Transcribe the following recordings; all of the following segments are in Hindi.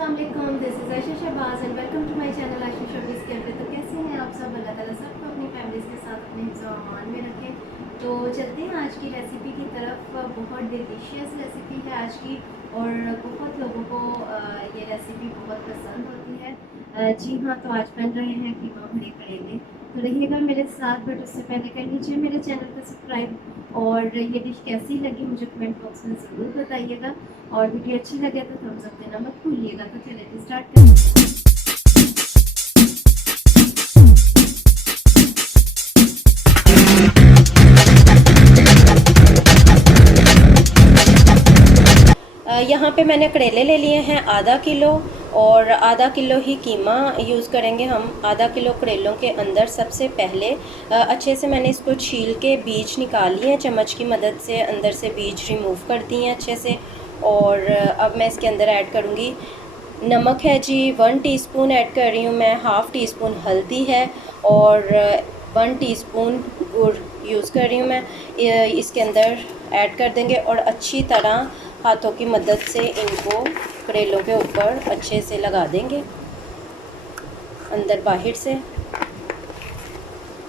अस्सलाम वालेकुम, this is Ayesha Shahbaz and welcome to my channel Ayesha Shahbaz cafe. तो कैसे हैं आप सब? अल्लाह ताला सबको अपनी फैमिलीज़ के साथ अपने हिफ्ज़ व अमान में रखें। तो चलते हैं आज की रेसिपी की तरफ। बहुत डिलीशियस रेसिपी है आज की और बहुत लोगों को ये रेसिपी बहुत पसंद होती है। जी हाँ, तो आज बन रहे हैं कीमा भरे करेले। तो रहिएगा मेरे साथ, बट उससे पहले कर लीजिए मेरे चैनल को सब्सक्राइब। और ये डिश कैसी लगी मुझे कमेंट बॉक्स में ज़रूर बताइएगा और वीडियो अच्छी लगे तो थम्स अप देना मत भूलिएगा। तो चलिए स्टार्ट करें। यहाँ पे मैंने करेले ले लिए हैं आधा किलो और आधा किलो ही कीमा यूज़ करेंगे हम। आधा किलो करेलों के अंदर सबसे पहले अच्छे से मैंने इसको छील के बीज निकाल लिए हैं, चम्मच की मदद से अंदर से बीज रिमूव कर दिए हैं अच्छे से। और अब मैं इसके अंदर ऐड करूँगी नमक है जी 1 टीस्पून ऐड कर रही हूँ मैं, हाफ़ टी स्पून हल्दी है और 1 टीस्पून गुड़ यूज़ कर रही हूँ मैं। इसके अंदर ऐड कर देंगे और अच्छी तरह हाथों की मदद से इनको करेलों के ऊपर अच्छे से लगा देंगे, अंदर बाहर से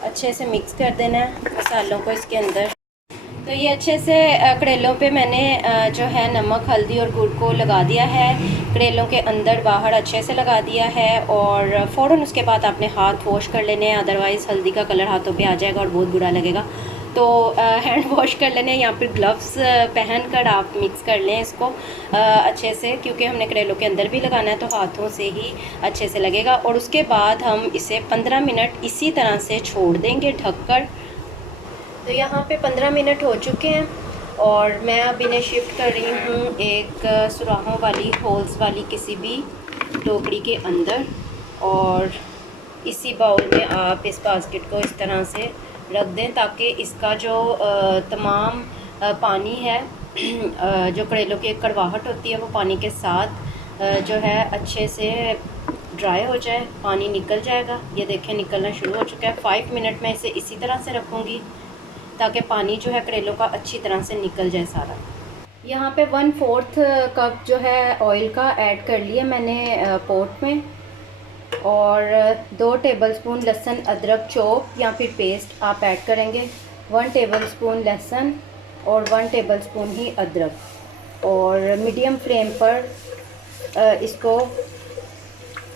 अच्छे से मिक्स कर देना है मसालों को इसके अंदर। तो ये अच्छे से करेलों पे मैंने जो है नमक हल्दी और गुड़ को लगा दिया है, करेलों के अंदर बाहर अच्छे से लगा दिया है। और फ़ौरन उसके बाद आपने हाथ वॉश कर लेने हैं, अदरवाइज़ हल्दी का कलर हाथों पे आ जाएगा और बहुत बुरा लगेगा। तो हैंड वॉश कर लेने हैं या फिर ग्लव्स पहन कर आप मिक्स कर लें इसको अच्छे से, क्योंकि हमने करेलों के अंदर भी लगाना है तो हाथों से ही अच्छे से लगेगा। और उसके बाद हम इसे 15 मिनट इसी तरह से छोड़ देंगे ढक कर। तो यहाँ पे 15 मिनट हो चुके हैं और मैं अब इन्हें शिफ्ट कर रही हूँ एक सुराहों वाली होल्स वाली किसी भी टोकरी के अंदर। और इसी बाउल में आप इस बास्केट को इस तरह से रख दें ताकि इसका जो तमाम पानी है जो करेलों की एक कड़वाहट होती है वो पानी के साथ जो है अच्छे से ड्राई हो जाए, पानी निकल जाएगा। ये देखें निकलना शुरू हो चुका है। 5 मिनट में इसे इसी तरह से रखूँगी ताकि पानी जो है करेलों का अच्छी तरह से निकल जाए सारा। यहाँ पे 1/4 कप जो है ऑयल का ऐड कर लिया मैंने पोट में। और 2 टेबलस्पून लहसुन अदरक चॉप या फिर पेस्ट आप ऐड करेंगे। 1 टेबलस्पून लहसुन और 1 टेबलस्पून ही अदरक। और मीडियम फ्लेम पर इसको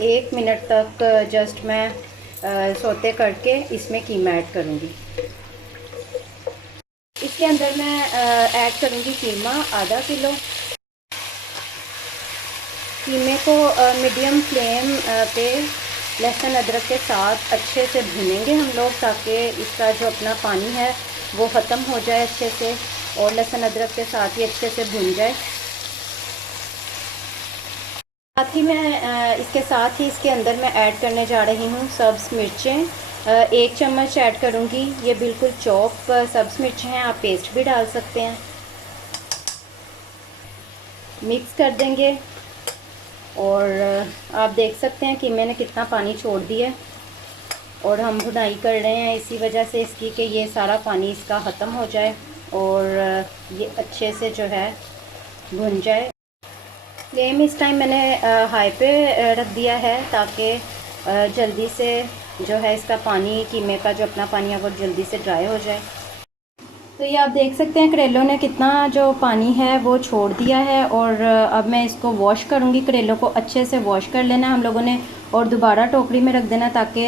1 मिनट तक जस्ट मैं सोते करके इसमें कीमा ऐड करूँगी। इसके अंदर मैं ऐड करूँगी कीमा आधा किलो। कीमे को मीडियम फ्लेम पे लहसुन अदरक के साथ अच्छे से भूनेंगे हम लोग ताकि इसका जो अपना पानी है वो ख़त्म हो जाए अच्छे से और लहसुन अदरक के साथ ही अच्छे से भून जाए। साथ ही मैं इसके साथ ही इसके अंदर मैं ऐड करने जा रही हूँ सब्ज़ मिर्चें। 1 चम्मच ऐड करूँगी। ये बिल्कुल चॉप सब्ज़ मिर्चें हैं, आप पेस्ट भी डाल सकते हैं। मिक्स कर देंगे और आप देख सकते हैं कि मैंने कितना पानी छोड़ दिया है और हम भुनाई कर रहे हैं इसी वजह से इसकी कि ये सारा पानी इसका ख़त्म हो जाए और ये अच्छे से जो है भुन जाए। फ्लेम इस टाइम मैंने हाई पे रख दिया है ताकि जल्दी से जो है इसका पानी कीमे का जो अपना पानी है वो जल्दी से ड्राई हो जाए। तो ये आप देख सकते हैं करेलों ने कितना जो पानी है वो छोड़ दिया है। और अब मैं इसको वॉश करूँगी। करेलों को अच्छे से वॉश कर लेना हम लोगों ने और दोबारा टोकरी में रख देना ताकि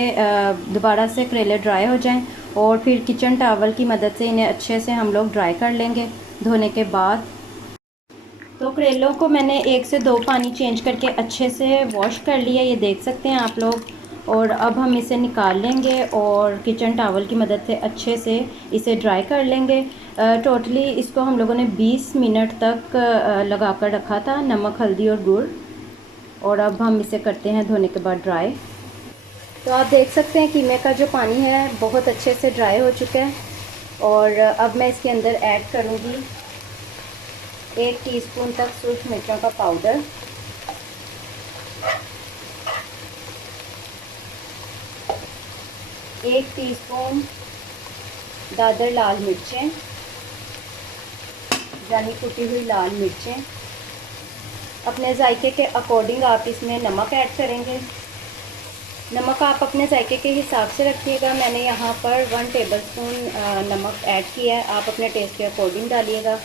दोबारा से करेले ड्राई हो जाएं। और फिर किचन टॉवल की मदद से इन्हें अच्छे से हम लोग ड्राई कर लेंगे धोने के बाद। तो करेलों को मैंने 1 से 2 पानी चेंज करके अच्छे से वॉश कर लिया, ये देख सकते हैं आप लोग। और अब हम इसे निकाल लेंगे और किचन टॉवल की मदद से अच्छे से इसे ड्राई कर लेंगे। टोटली इसको हम लोगों ने 20 मिनट तक लगा कर रखा था, नमक हल्दी और गुड़। और अब हम इसे करते हैं धोने के बाद ड्राई। तो आप देख सकते हैं कीमे का जो पानी है बहुत अच्छे से ड्राई हो चुका है। और अब मैं इसके अंदर ऐड करूँगी 1 टीस्पून तक सूखी मिर्चों का पाउडर, 1 टीस्पून दादर लाल मिर्चें यानी कुटी हुई लाल मिर्चें, अपने जायके के अकॉर्डिंग आप इसमें नमक ऐड करेंगे। नमक आप अपने जायके के हिसाब से रखिएगा। मैंने यहाँ पर 1 टेबलस्पून नमक ऐड किया है, आप अपने टेस्ट के अकॉर्डिंग डालिएगा।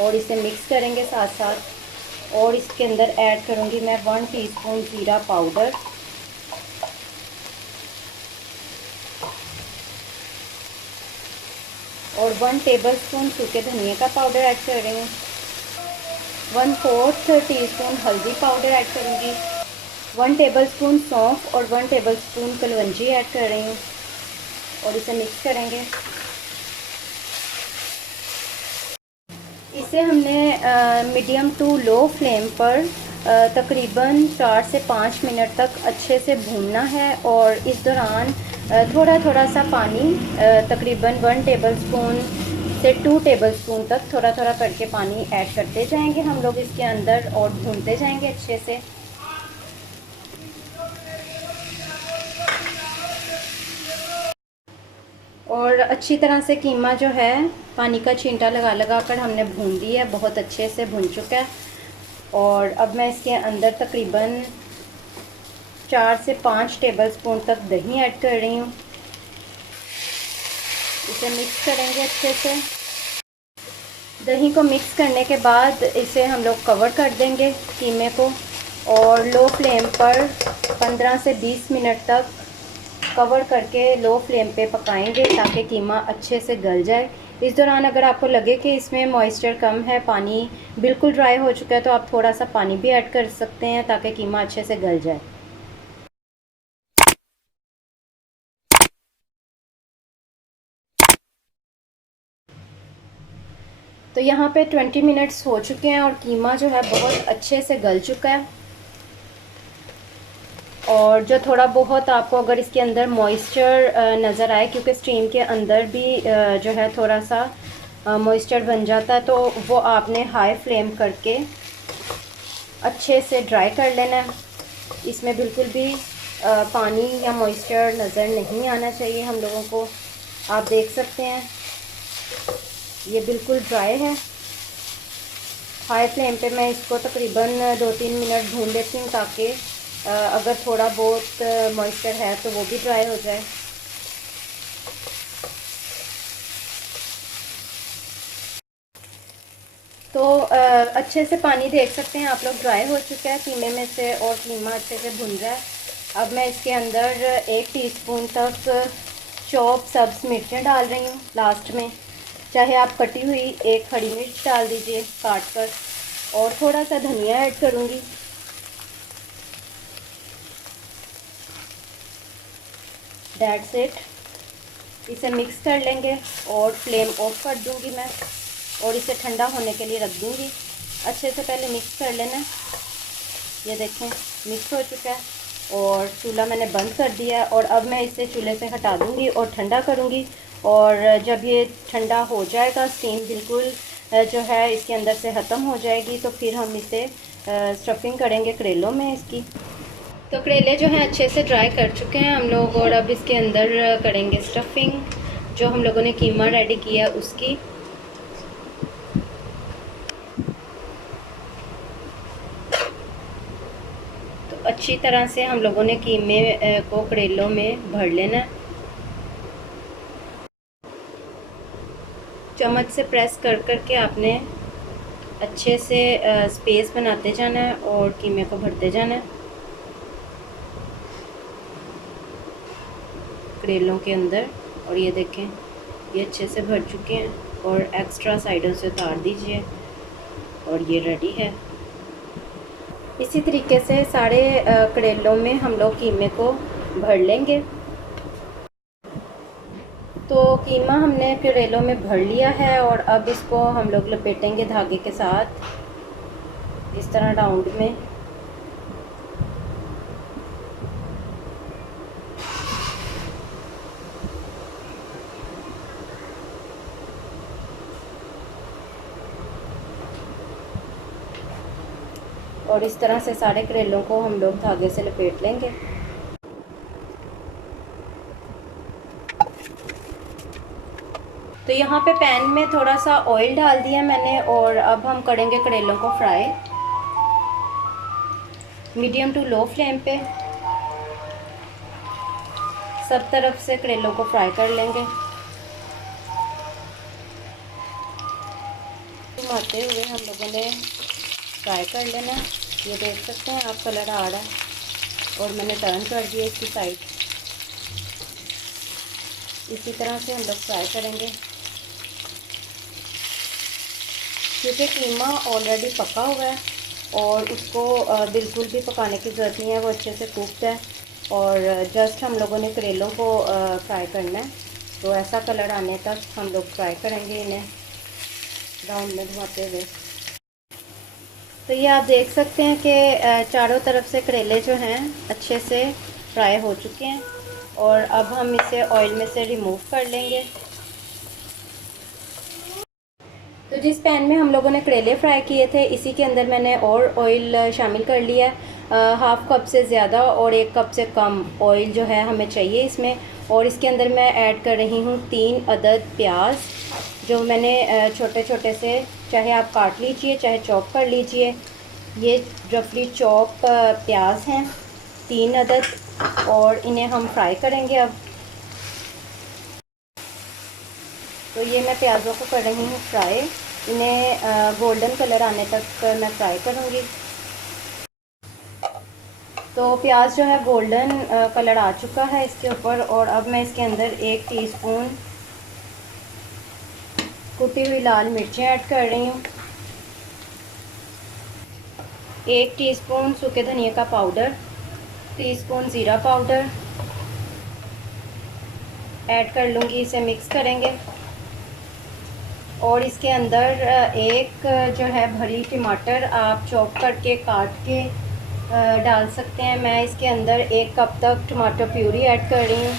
और इसे मिक्स करेंगे साथ साथ। और इसके अंदर ऐड करूँगी मैं 1 टीस्पून ज़ीरा पाउडर, और 1 टेबलस्पून सूखे धनिया का पाउडर ऐड कर रही हूँ। 1/4 टीस्पून हल्दी पाउडर ऐड करूँगी। 1 टेबलस्पून सौंफ और 1 टेबलस्पून कलवंजी ऐड कर रही हूँ और इसे मिक्स करेंगे। इसे हमने मीडियम टू लो फ्लेम पर तकरीबन 4 से 5 मिनट तक अच्छे से भूनना है। और इस दौरान थोड़ा थोड़ा सा पानी, तकरीबन 1 टेबलस्पून से 2 टेबलस्पून तक थोड़ा थोड़ा करके पानी ऐड करते जाएंगे हम लोग इसके अंदर और भूनते जाएंगे अच्छे से। और अच्छी तरह से कीमा जो है पानी का छींटा लगा लगा कर हमने भून दी है, बहुत अच्छे से भुन चुका है। और अब मैं इसके अंदर तकरीबन 4 से 5 टेबलस्पून तक दही ऐड कर रही हूँ। इसे मिक्स करेंगे अच्छे से। दही को मिक्स करने के बाद इसे हम लोग कवर कर देंगे कीमे को, और लो फ्लेम पर 15 से 20 मिनट तक कवर करके लो फ्लेम पे पकाएंगे ताकि कीमा अच्छे से गल जाए। इस दौरान अगर आपको लगे कि इसमें मॉइस्चर कम है, पानी बिल्कुल ड्राई हो चुका है, तो आप थोड़ा सा पानी भी ऐड कर सकते हैं ताकि कीमा अच्छे से गल जाए। तो यहाँ पे 20 मिनट्स हो चुके हैं और कीमा जो है बहुत अच्छे से गल चुका है। और जो थोड़ा बहुत आपको अगर इसके अंदर मॉइस्चर नज़र आए, क्योंकि स्टीम के अंदर भी जो है थोड़ा सा मॉइस्चर बन जाता है, तो वो आपने हाई फ्लेम करके अच्छे से ड्राई कर लेना है। इसमें बिल्कुल भी पानी या मॉइस्चर नज़र नहीं आना चाहिए हम लोगों को। आप देख सकते हैं ये बिल्कुल ड्राई है। हाई फ्लेम पे मैं इसको तकरीबन 2-3 मिनट भून लेती हूँ ताकि अगर थोड़ा बहुत मॉइस्चर है तो वो भी ड्राई हो जाए। तो अच्छे से पानी देख सकते हैं आप लोग, ड्राई हो चुका है कीमे में से और कीमा अच्छे से भुन रहा है। अब मैं इसके अंदर 1 टीस्पून तक चॉप सब्ज़ मिर्चें डाल रही हूँ लास्ट में। चाहे आप कटी हुई 1 हरी मिर्च डाल दीजिए काट कर, और थोड़ा सा धनिया ऐड करूँगी। That's it. इसे मिक्स कर लेंगे और फ्लेम ऑफ कर दूँगी मैं, और इसे ठंडा होने के लिए रख दूँगी। अच्छे से पहले मिक्स कर लेना। ये देखें मिक्स हो चुका है और चूल्हा मैंने बंद कर दिया है। और अब मैं इसे चूल्हे से हटा दूँगी और ठंडा करूँगी। और जब ये ठंडा हो जाएगा, स्टीम बिल्कुल जो है इसके अंदर से ख़त्म हो जाएगी, तो फिर हम इसे स्टफिंग करेंगे करेलों में इसकी। तो करेले जो हैं अच्छे से ड्राई कर चुके हैं हम लोग, और अब इसके अंदर करेंगे स्टफिंग जो हम लोगों ने कीमा रेडी किया उसकी। तो अच्छी तरह से हम लोगों ने कीमे को करेलों में भर लेना। चम्मच से प्रेस कर करके आपने अच्छे से स्पेस बनाते जाना है और कीमे को भरते जाना है करेलों के अंदर। और ये देखें ये अच्छे से भर चुके हैं, और एक्स्ट्रा साइडों से उतार दीजिए और ये रेडी है। इसी तरीके से सारे करेलों में हम लोग कीमे को भर लेंगे। तो कीमा हमने करेलों में भर लिया है, और अब इसको हम लोग लपेटेंगे धागे के साथ इस तरह राउंड में। और इस तरह से सारे करेलों को हम लोग धागे से लपेट लेंगे। तो यहाँ पे पैन में थोड़ा सा ऑयल डाल दिया मैंने, और अब हम करेंगे करेलों को fry. Medium to low flame पे सब तरफ से करेलों को फ्राई कर लेंगे। घुमाते हुए हम लोगों ने फ्राई कर लेना। ये देख सकते हैं आप, कलर आ रहा है और मैंने टर्न कर दिया इसकी साइड। इसी तरह से हम लोग फ्राई करेंगे। क्योंकि कीमा ऑलरेडी पका हुआ है और उसको बिल्कुल भी पकाने की ज़रूरत नहीं है, वो अच्छे से कुकड है और जस्ट हम लोगों ने करेलों को फ्राई करना है। तो ऐसा कलर आने तक हम लोग फ्राई करेंगे इन्हें राउंड में घुमाते हुए। तो ये आप देख सकते हैं कि चारों तरफ से करेले जो हैं अच्छे से फ्राई हो चुके हैं और अब हम इसे ऑयल में से रिमूव कर लेंगे। तो जिस पैन में हम लोगों ने करेले फ्राई किए थे इसी के अंदर मैंने और ऑयल शामिल कर लिया है। हाफ़ कप से ज़्यादा और 1 कप से कम ऑयल जो है हमें चाहिए इसमें। और इसके अंदर मैं ऐड कर रही हूँ 3 अदद प्याज, जो मैंने छोटे छोटे से, चाहे आप काट लीजिए चाहे चॉप कर लीजिए। ये रफली चॉप प्याज हैं 3 अदद और इन्हें हम फ्राई करेंगे अब। तो ये मैं प्याज़ों को कर रही हूँ फ्राई, इन्हें गोल्डन कलर आने तक मैं फ्राई करूँगी। तो प्याज जो है गोल्डन कलर आ चुका है इसके ऊपर और अब मैं इसके अंदर 1 टीस्पून कुटी हुई लाल मिर्चें ऐड कर रही हूँ, 1 टीस्पून सूखे धनिया का पाउडर, टीस्पून ज़ीरा पाउडर ऐड कर लूँगी। इसे मिक्स करेंगे और इसके अंदर एक जो है भरी टमाटर आप चॉप करके काट के डाल सकते हैं। मैं इसके अंदर 1 कप तक टमाटर प्यूरी ऐड कर रही हूँ।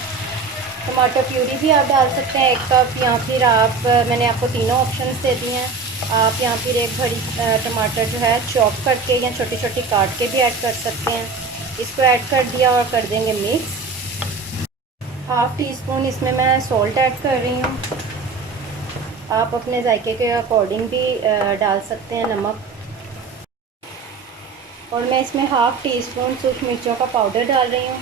टमाटर प्यूरी भी आप डाल सकते हैं 1 कप, या फिर आप, मैंने आपको तीनों ऑप्शंस दे दिए हैं। आप यहाँ फिर एक भरी टमाटर जो है चॉप करके या छोटी छोटी काट के भी ऐड कर सकते हैं। इसको ऐड कर दिया और कर देंगे मिक्स। हाफ़ टी स्पून इसमें मैं सॉल्ट ऐड कर रही हूँ, आप अपने जायके के अकॉर्डिंग भी डाल सकते हैं नमक। और मैं इसमें हाफ़ टी स्पून सूखी मिर्चों का पाउडर डाल रही हूँ।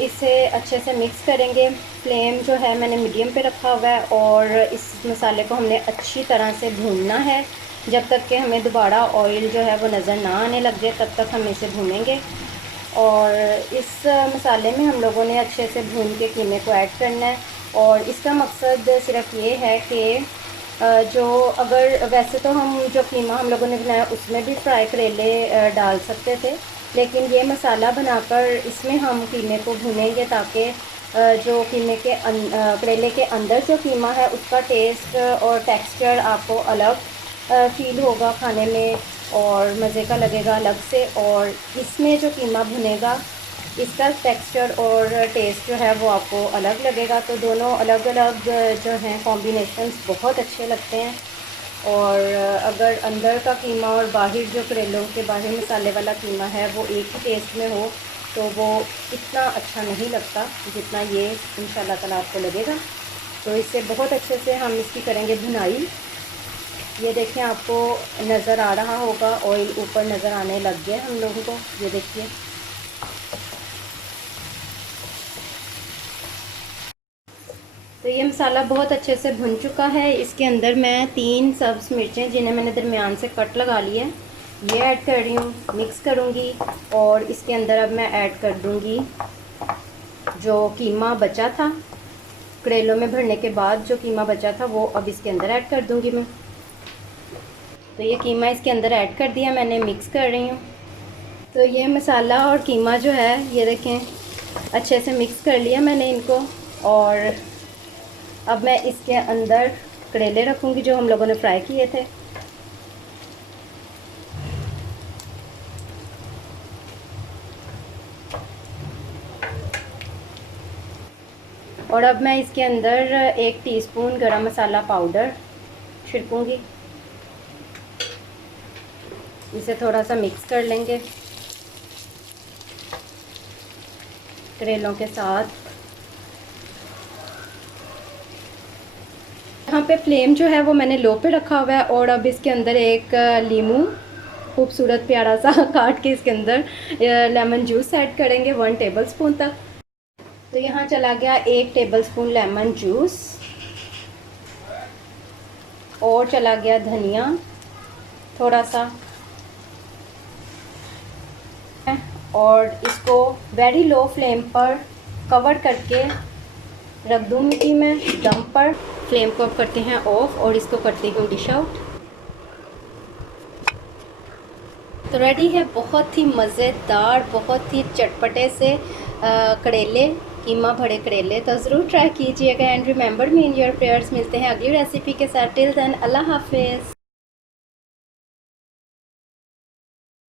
इसे अच्छे से मिक्स करेंगे। फ्लेम जो है मैंने मीडियम पे रखा हुआ है और इस मसाले को हमने अच्छी तरह से भूनना है जब तक कि हमें दोबारा ऑयल जो है वो नज़र ना आने लग जाए, तब तक हम इसे भूनेंगे। और इस मसाले में हम लोगों ने अच्छे से भून के कीमे को ऐड करना है और इसका मकसद सिर्फ ये है कि जो, अगर वैसे तो हम जो कीमा हम लोगों ने बनाया उसमें भी फ्राई करेले डाल सकते थे, लेकिन ये मसाला बनाकर इसमें हम कीमे को भूनेंगे ताकि जो कीमे के करेले के अंदर जो कीमा है उसका टेस्ट और टेक्सचर आपको अलग फील होगा खाने में और मज़े का लगेगा अलग से। और इसमें जो कीमा भुनेगा इसका टेक्सचर और टेस्ट जो है वो आपको अलग लगेगा। तो दोनों अलग अलग जो हैं कॉम्बिनेशंस बहुत अच्छे लगते हैं। और अगर अंदर का कीमा और बाहर जो करेलों के बाहर मसाले वाला कीमा है वो एक ही टेस्ट में हो तो वो इतना अच्छा नहीं लगता जितना ये इंशाल्लाह ताला आपको लगेगा। तो इससे बहुत अच्छे से हम इसकी करेंगे भुनाई। ये देखें, आपको नज़र आ रहा होगा ऑयल ऊपर नज़र आने लग गया हम लोगों को, ये देखिए। तो ये मसाला बहुत अच्छे से भुन चुका है। इसके अंदर मैं 3 सब्ज़ मिर्चें जिन्हें मैंने दरमियान से कट लगा लिया है ये ऐड कर रही हूँ, मिक्स करूँगी। और इसके अंदर अब मैं ऐड कर दूँगी जो कीमा बचा था करेलों में भरने के बाद, जो कीमा बचा था वो अब इसके अंदर ऐड कर दूँगी मैं। तो ये कीमा इसके अंदर ऐड कर दिया मैंने, मिक्स कर रही हूँ। तो ये मसाला और कीमा जो है ये देखें अच्छे से मिक्स कर लिया मैंने इनको। और अब मैं इसके अंदर करेले रखूँगी जो हम लोगों ने फ्राई किए थे। और अब मैं इसके अंदर 1 टीस्पून गरम मसाला पाउडर छिड़कूँगी। इसे थोड़ा सा मिक्स कर लेंगे करेलों के साथ। यहाँ पे फ्लेम जो है वो मैंने लो पे रखा हुआ है। और अब इसके अंदर एक लीमू खूबसूरत प्यारा सा काट के इसके अंदर लेमन जूस ऐड करेंगे 1 टेबलस्पून तक। तो यहाँ चला गया 1 टेबलस्पून लेमन जूस, और चला गया धनिया थोड़ा सा, और इसको वेरी लो फ्लेम पर कवर करके रख दूँगी मैं दम पर। फ्लेम को अब करते हैं ऑफ और इसको करते हैं डिश आउट। तो रेडी है बहुत ही मज़ेदार, बहुत ही चटपटे से करेले, कीमा भरे करेले। तो ज़रूर ट्राई कीजिएगा and remember me in your prayers. मिलते हैं अगली रेसिपी के साथ। टिल देन अल्लाह हाफिज़।